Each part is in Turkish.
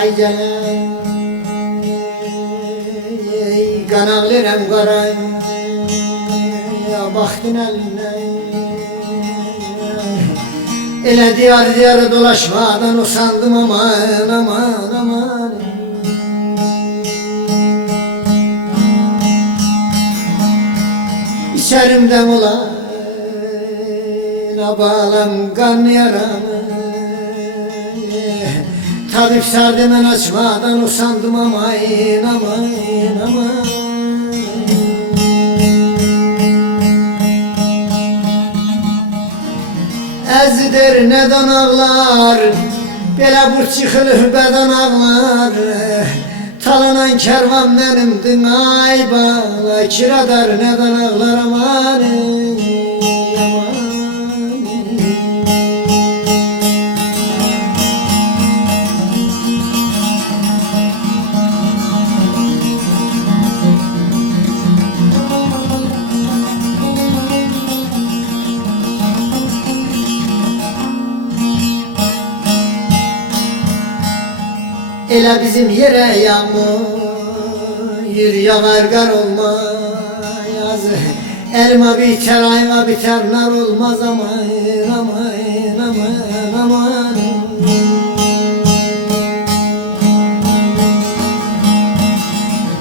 ay gelen kanallarım karay baktın eline ele diyar diyar dolaşmadan usandım aman aman aman İçerimden olan bağlam kan yaramı tabip sardı men açmadan usandım aman aman aman Əzidir neden ağlar belə burç yıxılır bədən ağlar talanan kervan benimdin ay bana kiradar neden ağlar aman Elə bizim yere yağmur yağar kar olmaz elma biter ayva biter nar olmaz aman aman aman aman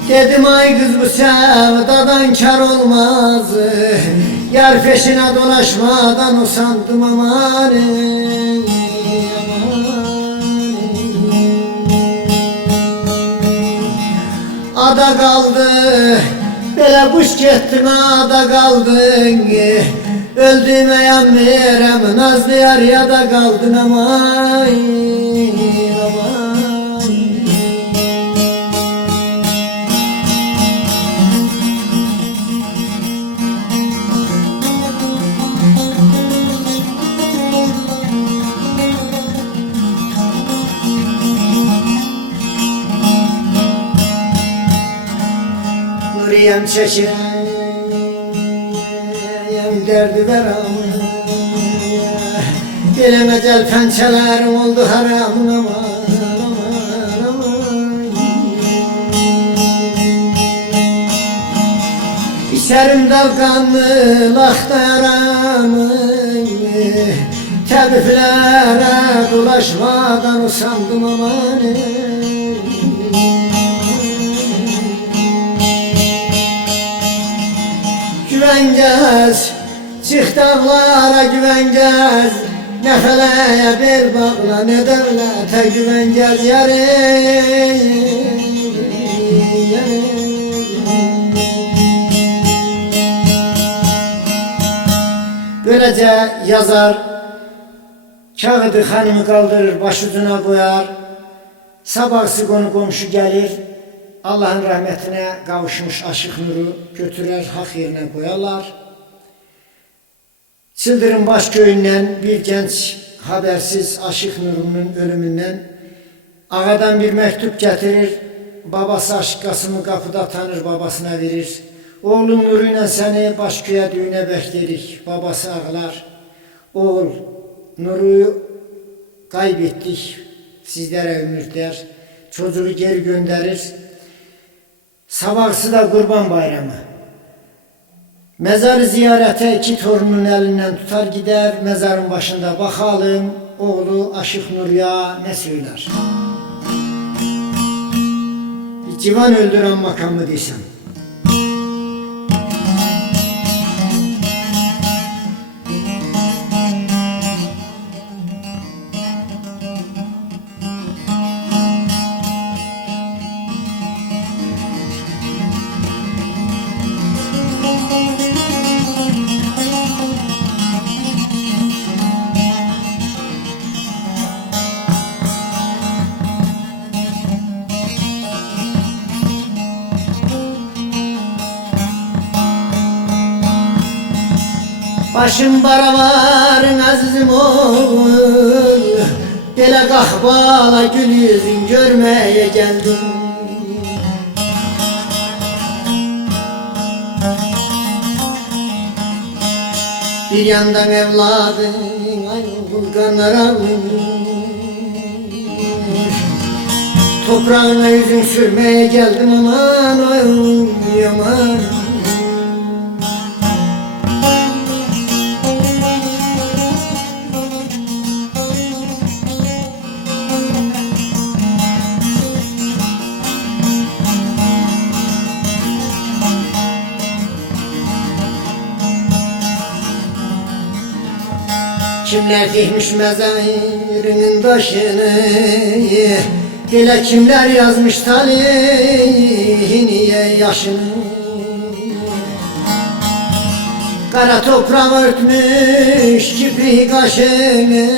Dedim ay kız bu sevdadan kar olmaz yar peşine dolaşmadan usandım aman Ada kaldı, böyle kuş gittin ada kaldın Öldüğüme yanmayarım, nazlı yar ya da kaldın aman aman Nuriyem çeşirem derdi veramı Dilime ecel pençelerim oldu haramın aman aman aman İçerim dalganlı lakta yaramı Tabiflere dolaşmadan usandım aman Güvengez, çık dağlara güvengez Ne feleğe bir bağla ne devlete güvengez yare Böylece yazar kağıdı hanımı kaldırır başucuna koyar Sabahsı konu komşu gelir Allah'ın rahmetine kavuşmuş aşık nuru götürür hak yerine koyarlar. Çıldırım Başköyü'nden bir genç habersiz aşık nurunun ölümünden ağadan bir mektup getirir. Babası Aşık Kasım'ı kapıda tanır babasına verir. Oğlum nuruyla seni Başköy'e düğüne bekledik. Babası ağlar. Oğul nuru kaybettik sizlere ömür der. Çocuğu geri gönderir. Sabahsı da Kurban Bayramı. Mezarı ziyarete iki torunun elinden tutar gider. Mezarın başında bakalım oğlu Aşık Nur'ya ne söyler. Bir civan öldüren makamı desem. Başım baravarın azizim ol Dele kahbala gül yüzün görmeye geldim Bir yandan evladın ay oğul kanar ağlıyor Toprağına yüzün sürmeye geldim aman oy aman. Kimler dikmiş mezarının taşını, bile kimler yazmış talihini yaşını. Kara toprağı örtmüş kibri kaşını,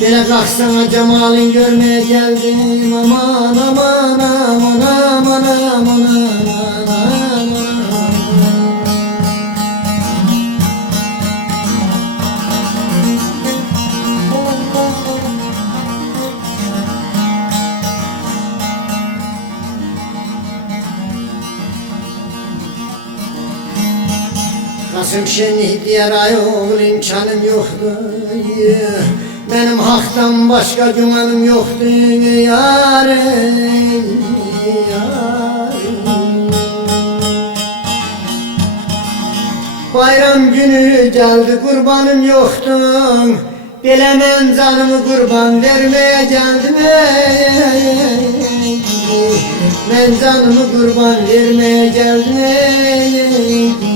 bile kalksana cemalin görmeye geldim aman aman aman aman aman aman. Kasım şenlik diğer ay oğul imkanım yoktu. Benim haktan başka gümanım yoktu yarim, yarim. Bayram günü geldi kurbanım yoktu. Bilemem canımı kurban vermeye geldim ben canımı kurban vermeye geldim